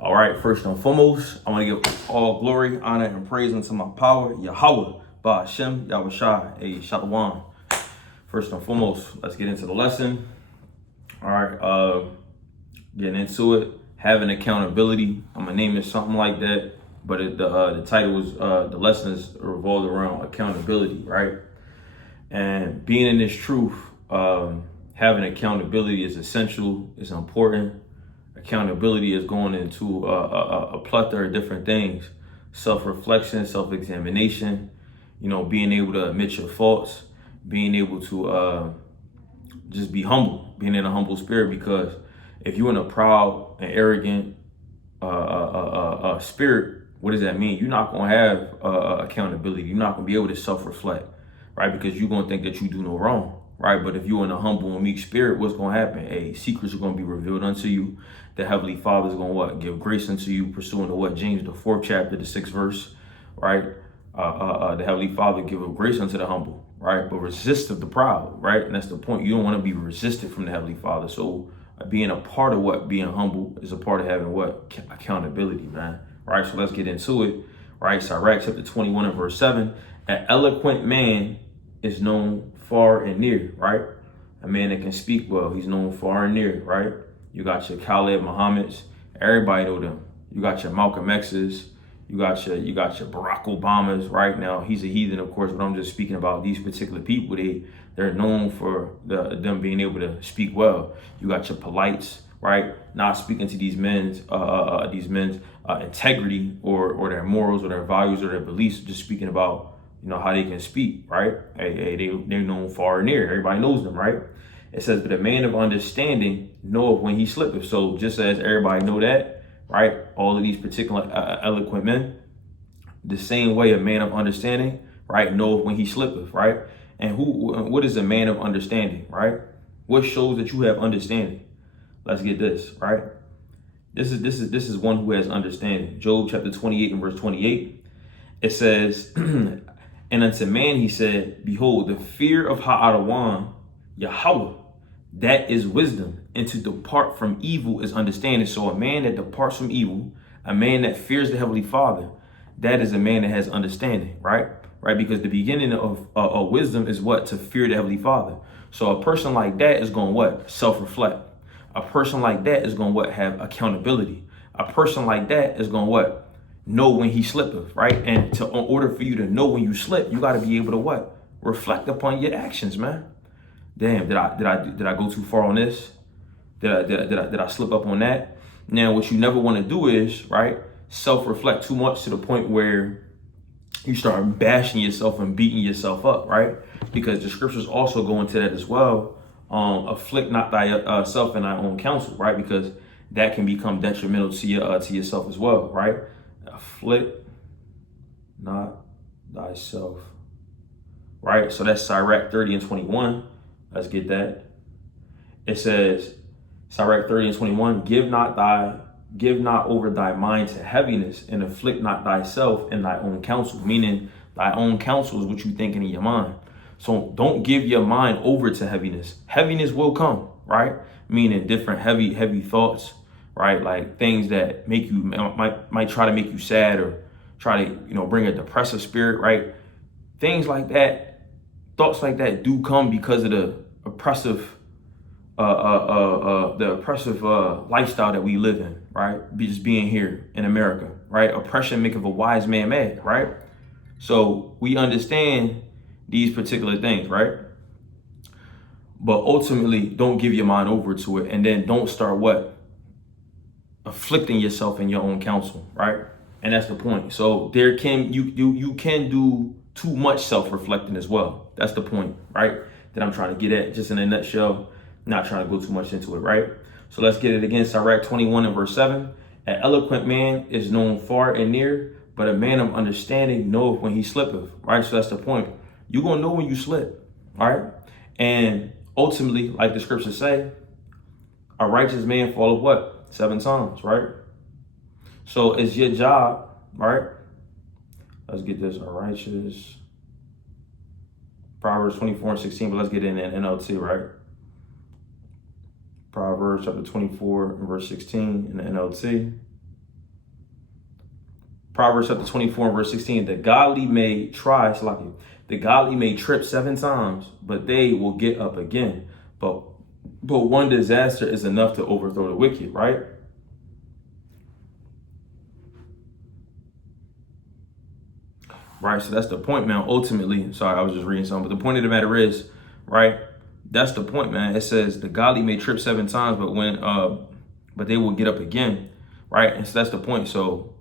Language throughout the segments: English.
All right, first and foremost, I want to give all glory, honor, and praise unto my power, Yahweh, Ba'ashem, Yahushai, Shalom. First and foremost, let's get into the lesson. All right, getting into it, having accountability. I'm gonna name it something like that, but the title was the lesson is revolved around accountability, right? And being in this truth, having accountability is essential. It's important. Accountability is going into a plethora of different things: self-reflection, self-examination. Being able to admit your faults, being able to just be humble, being in a humble spirit. Because if you're in a proud and arrogant spirit, what does that mean? You're not gonna have accountability. You're not gonna be able to self-reflect, right? Because you're gonna think that you do no wrong, right? But if you're in a humble and meek spirit, what's gonna happen? Hey, secrets are gonna be revealed unto you. The Heavenly Father is gonna what? Give grace unto you, pursuing to what? James, the 4th chapter, the 6th verse, right? The Heavenly Father give grace unto the humble, right? But resist of the proud, right? And that's the point. You don't want to be resisted from the Heavenly Father. So being a part of what? Being humble is a part of having what? Accountability, man. Right? So let's get into it. Right? Sirach chapter 21 and verse 7. An eloquent man is known far and near, right? A man that can speak well, he's known far and near, right? You got your Khalid Muhammad's, everybody know them. You got your Malcolm X's, you got your Barack Obama's. Right now, he's a heathen, of course, but I'm just speaking about these particular people. They're known for them being able to speak well. You got your Polites, right? Not speaking to these men's integrity or their morals or their values or their beliefs, just speaking about how they can speak, right? They're known far and near. Everybody knows them, right? It says, but a man of understanding knoweth when he slippeth. So just as everybody know that, right? All of these particular eloquent men, the same way a man of understanding, right, knoweth when he slippeth, right? And what is a man of understanding, right? What shows that you have understanding? Let's get this, right? This is one who has understanding. Job chapter 28 and verse 28. It says, and unto man he said, behold, the fear of Ha'adawan, Yahweh, that is wisdom, and to depart from evil is understanding. So a man that departs from evil, a man that fears the Heavenly Father, that is a man that has understanding, right? Right? Because the beginning of wisdom is what? To fear the Heavenly Father. So a person like that is going to what? Self-reflect. A person like that is going to what? Have accountability. A person like that is going to what? Know when he slippeth, right? And in order for you to know when you slip, you got to be able to what? Reflect upon your actions, man. Damn, did I go too far on this? Did I slip up on that? Now, what you never want to do is, right, self-reflect too much to the point where you start bashing yourself and beating yourself up, right? Because the scriptures also go into that as well. Afflict not thyself in thy own counsel, right? Because that can become detrimental to yourself as well, right? Afflict not thyself, right? So that's Sirach 30 and 21. Let's get that. It says, Sirach 30 and 21, give not over thy mind to heaviness, and afflict not thyself in thy own counsel. Meaning thy own counsel is what you thinking in your mind. So don't give your mind over to heaviness. Heaviness will come, right? Meaning different heavy thoughts, right? Like things that make you might try to make you sad or try to bring a depressive spirit, right? Things like that. Thoughts like that do come because of the oppressive lifestyle that we live in, right? Just being here in America, right? Oppression maketh a wise man mad, right? So we understand these particular things, right? But ultimately, don't give your mind over to it, and then don't start what? Afflicting yourself in your own counsel, right? And that's the point. So you can do too much self-reflecting as well. That's the point, right? That I'm trying to get at, just in a nutshell, not trying to go too much into it, right? So let's get it again. Sirach 21 and verse 7. An eloquent man is known far and near, but a man of understanding knoweth when he slippeth, right? So that's the point. You're going to know when you slip, all right? And ultimately, like the scriptures say, a righteous man falleth what? 7 times, right? So it's your job, right? Let's get this, a righteous. Proverbs 24 and 16, but let's get in NLT, right? Proverbs chapter 24 and verse 16 in the NLT. Proverbs chapter 24 and verse 16, the godly may try, Salaki, the godly may trip 7 times, but they will get up again. But one disaster is enough to overthrow the wicked, right? Right, so that's the point, man. Ultimately, sorry, I was just reading something, but the point of the matter is, right, that's the point, man. It says the godly may trip 7 times, but they will get up again, right? And so that's the point. So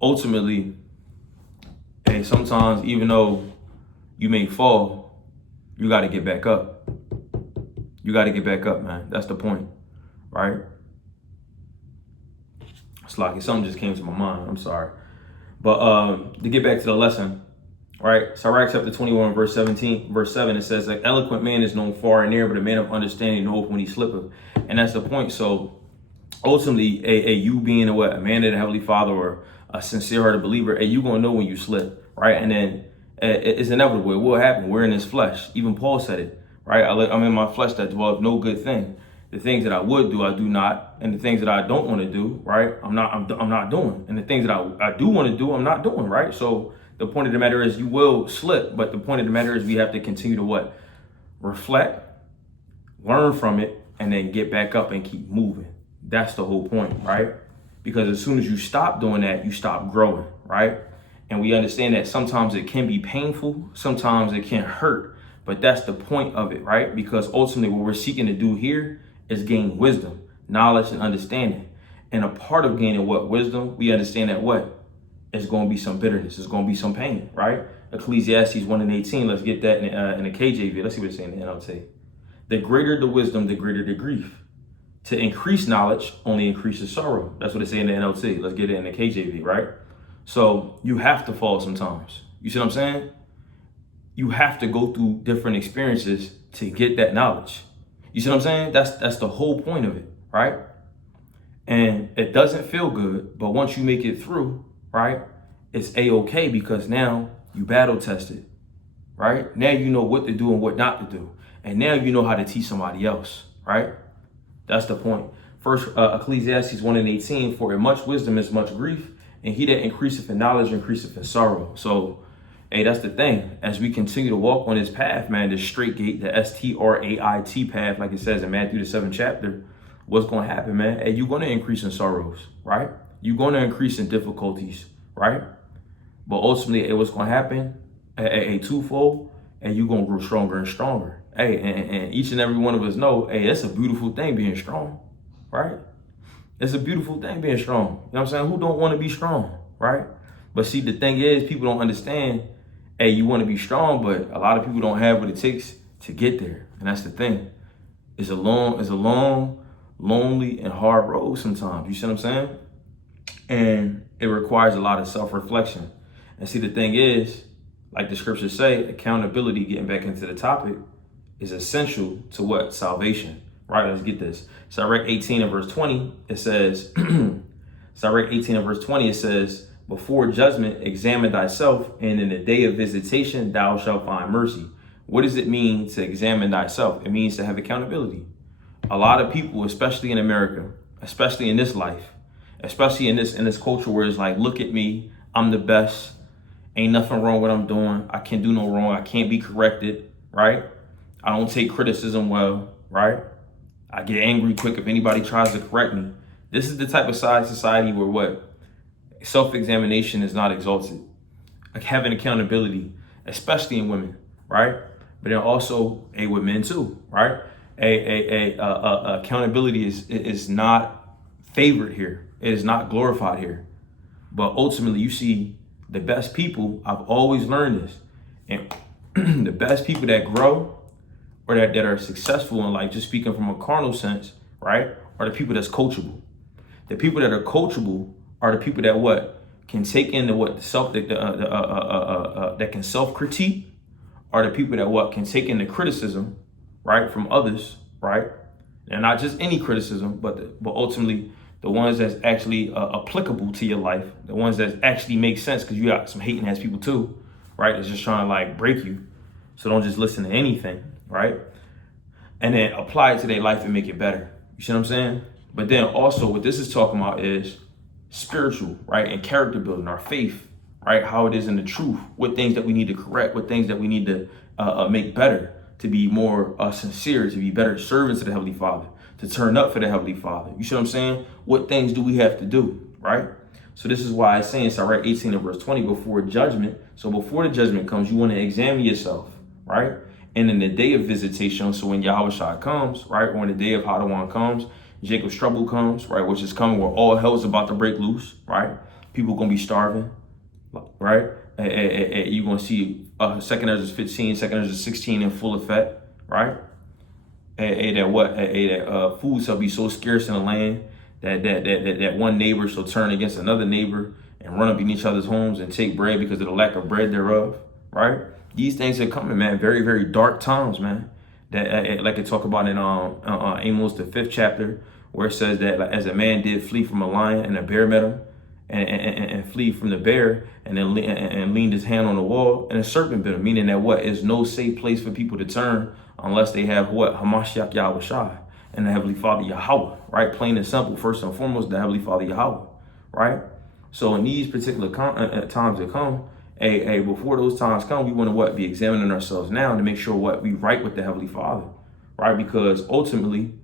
ultimately, hey, sometimes even though you may fall, you got to get back up. You got to get back up, man. That's the point, right? It's like something just came to my mind. I'm sorry. But to get back to the lesson, right? Sirach chapter 21, verse 7, it says, an eloquent man is known far and near, but a man of understanding knoweth when he slippeth. And that's the point. So ultimately, you being a man of the Heavenly Father or a sincere-hearted believer, you going to know when you slip, right? And then it's inevitable. It will happen. We're in this flesh. Even Paul said it, right? I'm in my flesh that dwelleth no good thing. The things that I would do, I do not. And the things that I don't want to do, right, I'm not doing. And the things that I do want to do, I'm not doing, right? So the point of the matter is you will slip, but the point of the matter is we have to continue to what? Reflect, learn from it, and then get back up and keep moving. That's the whole point, right? Because as soon as you stop doing that, you stop growing, right? And we understand that sometimes it can be painful, sometimes it can hurt, but that's the point of it, right? Because ultimately what we're seeking to do here is gain wisdom, knowledge, and understanding. And a part of gaining what wisdom, we understand that what? It's going to be some bitterness. It's going to be some pain, right? Ecclesiastes 1:18. Let's get that in the KJV. Let's see what it's saying in the NLT. The greater the wisdom, the greater the grief. To increase knowledge only increases sorrow. That's what it's saying in the NLT. Let's get it in the KJV, right? So you have to fall sometimes. You see what I'm saying? You have to go through different experiences to get that knowledge. You see what I'm saying? That's the whole point of it, right? And it doesn't feel good, but once you make it through, right, it's a-okay because now you battle tested, right? Now you know what to do and what not to do. And now you know how to teach somebody else, right? That's the point. First, Ecclesiastes 1:18, for in much wisdom is much grief, and he that increaseth in knowledge increaseth in sorrow. So, hey, that's the thing. As we continue to walk on this path, man, this straight gate, the STRAIT path, like it says in Matthew, the 7th chapter, what's going to happen, man? Hey, you're going to increase in sorrows, right? You're going to increase in difficulties, right? But ultimately, hey, what's going to happen? A twofold, and you're going to grow stronger and stronger. Hey, and each and every one of us know, hey, it's a beautiful thing being strong, right? It's a beautiful thing being strong. You know what I'm saying? Who don't want to be strong, right? But see, the thing is, people don't understand, hey, you want to be strong, but a lot of people don't have what it takes to get there. And that's the thing. It's a long, lonely, and hard road sometimes. You see what I'm saying? And it requires a lot of self-reflection. And see, the thing is, like the scriptures say, accountability, getting back into the topic, is essential to what? Salvation. Right, let's get this. Sirach 18 and verse 20, it says, Sirach 18 and verse 20, it says, before judgment, examine thyself, and in the day of visitation, thou shalt find mercy. What does it mean to examine thyself? It means to have accountability. A lot of people, especially in America, especially in this life, especially in this culture where it's like, look at me, I'm the best. Ain't nothing wrong with what I'm doing. I can't do no wrong. I can't be corrected, right? I don't take criticism well, right? I get angry quick if anybody tries to correct me. This is the type of society where what? Self-examination is not exalted. Like having accountability, especially in women, right? But then also with men too, right? Accountability is not favored here. It is not glorified here. But ultimately, you see the best people, I've always learned this, and the best people that grow or that are successful in life, just speaking from a carnal sense, right, are the people that's coachable. The people that are coachable are the people that what? Can take in that can self-critique, are the people that what? Can take in the criticism, right, from others, right? And not just any criticism, but ultimately the ones that's actually applicable to your life, the ones that actually make sense, because you got some hating ass people too, right? That's just trying to like break you. So don't just listen to anything, right? And then apply it to their life and make it better. You see what I'm saying? But then also what this is talking about is spiritual, right? And character building, our faith, right? How it is in the truth, what things that we need to correct, what things that we need to make better, to be more sincere, to be better servants of the Heavenly Father, to turn up for the Heavenly Father. You see what I'm saying? What things do we have to do, right? So this is why it's saying, Sirach 18 and verse 20, before judgment. So before the judgment comes, you want to examine yourself, right? And in the day of visitation, so when Yahushua comes, right, or when the day of Hadawan comes, Jacob's trouble comes, right, which is coming where all hell is about to break loose, right? People going to be starving, right? You're going to see 2 Ezra 15, 2 Ezra 16 in full effect, right? That food shall be so scarce in the land that one neighbor shall turn against another neighbor and run up in each other's homes and take bread because of the lack of bread thereof, right? These things are coming, man. Very, very dark times, man. That like it talk about in Amos the 5th chapter, where it says that as a man did flee from a lion and a bear met him, and flee from the bear, and then leaned his hand on the wall, and a serpent bit him. Meaning that what is no safe place for people to turn unless they have what? Hamashiach Yahushua and the Heavenly Father Yahweh, right? Plain and simple. First and foremost, the Heavenly Father Yahweh, right? So in these particular times that come, before those times come, we want to what? Be examining ourselves now to make sure what? We right with the Heavenly Father, right? Because ultimately,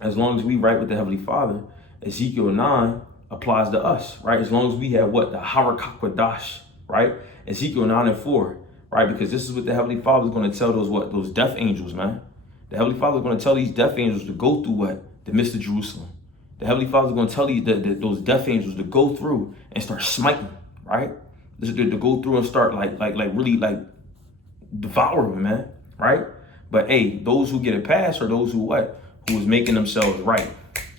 as long as we right with the Heavenly Father, Ezekiel 9 applies to us, right? As long as we have what? The Harakak, right? Ezekiel 9 and 4, right? Because this is what the Heavenly Father is going to tell those what? Those death angels, man. The Heavenly Father is going to tell these death angels to go through what? The midst of Jerusalem. The Heavenly Father is going to tell those death angels to go through and start smiting, right? To go through and start really devouring, man, right? But hey, those who get a pass are those who what? Who is making themselves right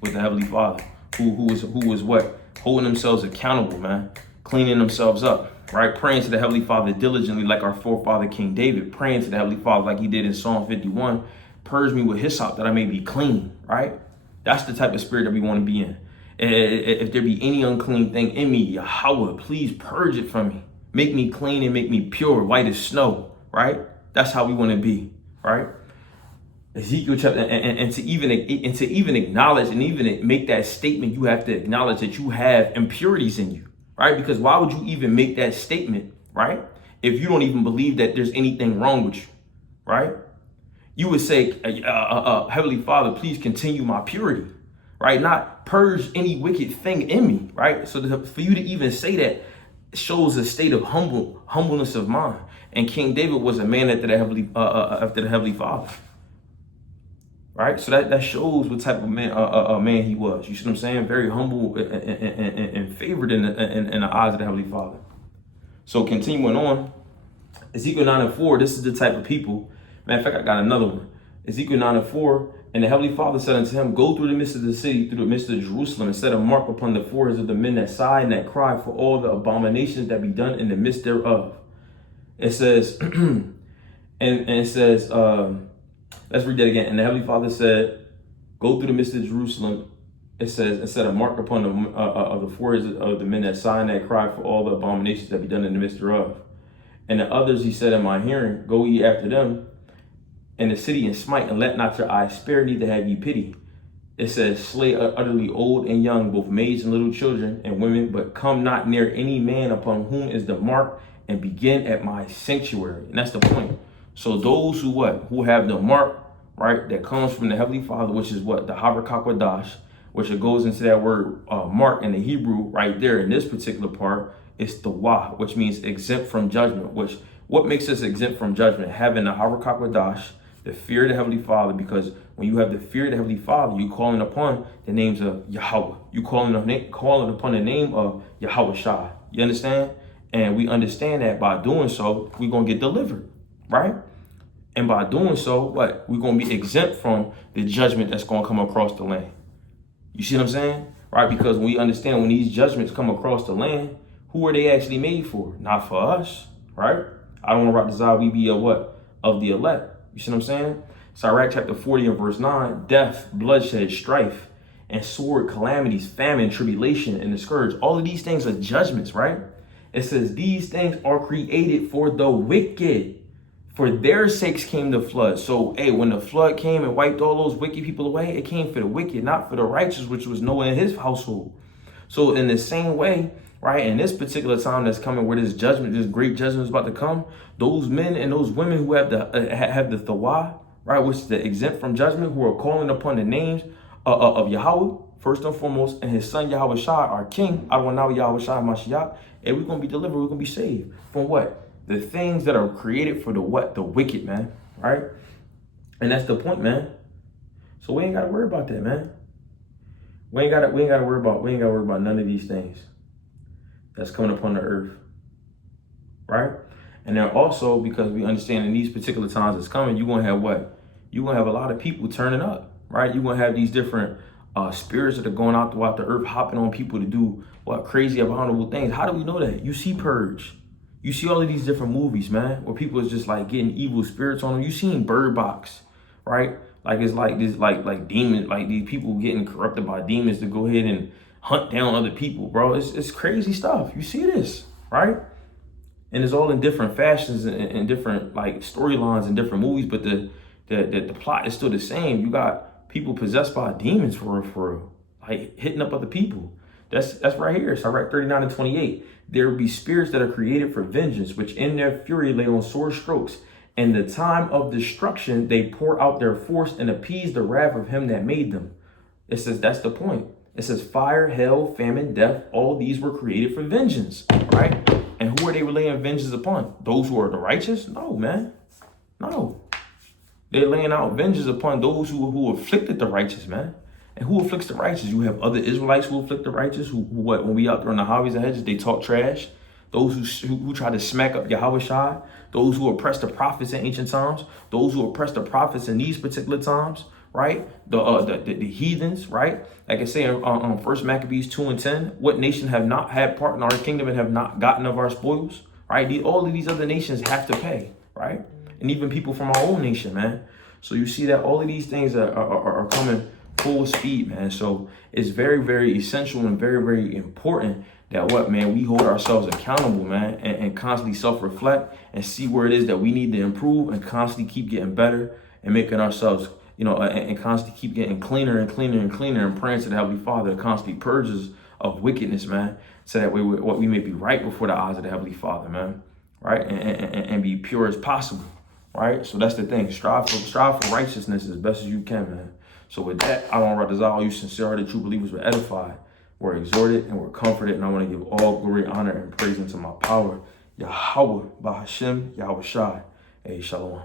with the Heavenly Father. Who is what? Holding themselves accountable, man. Cleaning themselves up, right? Praying to the Heavenly Father diligently like our forefather King David. Praying to the Heavenly Father like he did in Psalm 51. Purge me with hyssop that I may be clean, right? That's the type of spirit that we want to be in. If there be any unclean thing in me, Yahweh, please purge it from me. Make me clean and make me pure, white as snow, right? That's how we want to be, right? Ezekiel chapter, and to even acknowledge and even make that statement, you have to acknowledge that you have impurities in you, right? Because why would you even make that statement, right? If you don't even believe that there's anything wrong with you, right? You would say, Heavenly Father, please continue my purity, right? Not purge any wicked thing in me, right? So for you to even say that shows a state of humbleness of mind. And King David was a man after the Heavenly Father, right? So that shows what type of man he was. You see what I'm saying? Very humble and favored in the eyes of the Heavenly Father. So continuing on, Ezekiel 9 and 4, this is the type of people. Matter of fact, I got another one. Ezekiel 9 and 4, and the Heavenly Father said unto him, go through the midst of the city, through the midst of Jerusalem, and set a mark upon the foreheads of the men that sigh and that cry for all the abominations that be done in the midst thereof. It says, and it says, let's read that again. And the Heavenly Father said, go through the midst of Jerusalem. It says, and set a mark upon the foreheads of the men that sigh and that cry for all the abominations that be done in the midst thereof. And the others he said in my hearing, go ye after them in the city and smite, and let not your eyes spare, neither have ye pity. It says, slay utterly old and young, both maids and little children and women, but come not near any man upon whom is the mark, and begin at my sanctuary. And that's the point. So those who what? Who have the mark, right, that comes from the Heavenly Father, which is what? The Harakak, which it goes into that word mark in the Hebrew right there in this particular part. It's the wah, which means exempt from judgment. Which what makes us exempt from judgment? Having the Harakak, the fear of the Heavenly Father, because when you have the fear of the Heavenly Father, you calling upon the names of Yahweh. You calling upon the name of Yahweh Shai. You understand? And we understand that by doing so, we're going to get delivered, right? And by doing so, what? We're going to be exempt from the judgment that's going to come across the land. You see what I'm saying? Right? Because we understand when these judgments come across the land, who are they actually made for? Not for us, right? I don't want to rock desire we be of the elect. You see what I'm saying? Sirach chapter 40 and verse 9, death, bloodshed, strife, and sword, calamities, famine, tribulation, and the scourge. All of these things are judgments, right? It says these things are created for the wicked. For their sakes came the flood. So, hey, when the flood came and wiped all those wicked people away, it came for the wicked, not for the righteous, which was Noah and his household. So in the same way, right, in this particular time that's coming, where this judgment, this great judgment is about to come, those men and those women who have the Thawa, right, which is the exempt from judgment, who are calling upon the names of Yahweh, first and foremost, and his son Yahweh Shai, our king, Adonai Yahweh Shai Mashiach, and we're going to be delivered, we're going to be saved from what? The things that are created for the what? The wicked, man, right? And that's the point, man. So we ain't got to worry about that, man. We ain't got to worry about none of these things that's coming upon the earth, right? And then also, because we understand in these particular times that's coming, you're going to have what? You're going to have a lot of people turning up, right? You're going to have these different spirits that are going out throughout the earth, hopping on people to do what? Crazy, abominable things. How do we know that? You see Purge. You see all of these different movies, man, where people is just like getting evil spirits on them. You seen Bird Box, right? Like it's like this, like demon, like these people getting corrupted by demons to go ahead and hunt down other people, bro. It's crazy stuff. You see this, right? And it's all in different fashions and different like storylines and different movies, but the plot is still the same. You got people possessed by demons for real, like hitting up other people. That's right here. Sirach 39 and 28. There will be spirits that are created for vengeance, which in their fury lay on sore strokes. In the time of destruction, they pour out their force and appease the wrath of him that made them. It says that's the point. It says fire, hell, famine, death, all these were created for vengeance, right? And who are they laying vengeance upon? Those who are the righteous? No, man. No. They're laying out vengeance upon those who afflicted the righteous, man. And who afflicts the righteous? You have other Israelites who afflict the righteous, who what, when we out there on the highways and hedges, they talk trash. Those who try to smack up Yahweh Shai, those who oppress the prophets in ancient times, those who oppress the prophets in these particular times, right? The heathens, right? Like I say on First Maccabees 2 and 10, what nation have not had part in our kingdom and have not gotten of our spoils, right? All of these other nations have to pay, right? And even people from our own nation, man. So you see that all of these things are coming full speed, man. So it's very, very essential and very, very important that what, man, we hold ourselves accountable, man, and constantly self-reflect and see where it is that we need to improve and constantly keep getting better and making ourselves, you know, and constantly keep getting cleaner and cleaner and cleaner and praying to the Heavenly Father to constantly purges of wickedness, man, so that way what we may be right before the eyes of the Heavenly Father, man, right, and be pure as possible, right? So that's the thing. Strive for righteousness as best as you can, man. So with that, I want to all you sincere-hearted true believers were edified, we're exhorted, and we're comforted. And I want to give all glory, honor, and praise unto my power, Yahweh, Bahashem, Yahweh Shai. Hey, Shalom.